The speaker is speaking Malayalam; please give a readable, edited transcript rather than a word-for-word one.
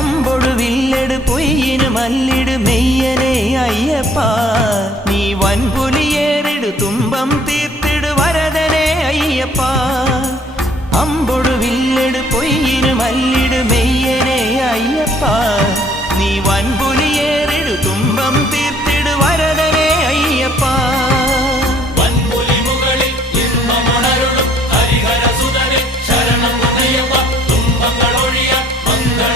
അമ്പൊടുവില്ലെടു പൊയ്യിനു മല്ലിടു മെയ്യനെ അയ്യപ്പ നീ വൻപുലിയേറിടു തുമ്പം തീർത്തിടു വരദനെ അയ്യപ്പ അമ്പൊടുവില്ലെടു പൊയ്യിനു മല്ലിടു മെയ്യനെ അയ്യപ്പ നീ വൻപുലിയേറിടു തുമ്പം തീർത്തിടു വരദനെ അയ്യപ്പ ഹരിഹര സുതനെ ശരണം അയ്യപ്പ തുമ്പങ്ങളൊഴിയ മംഗള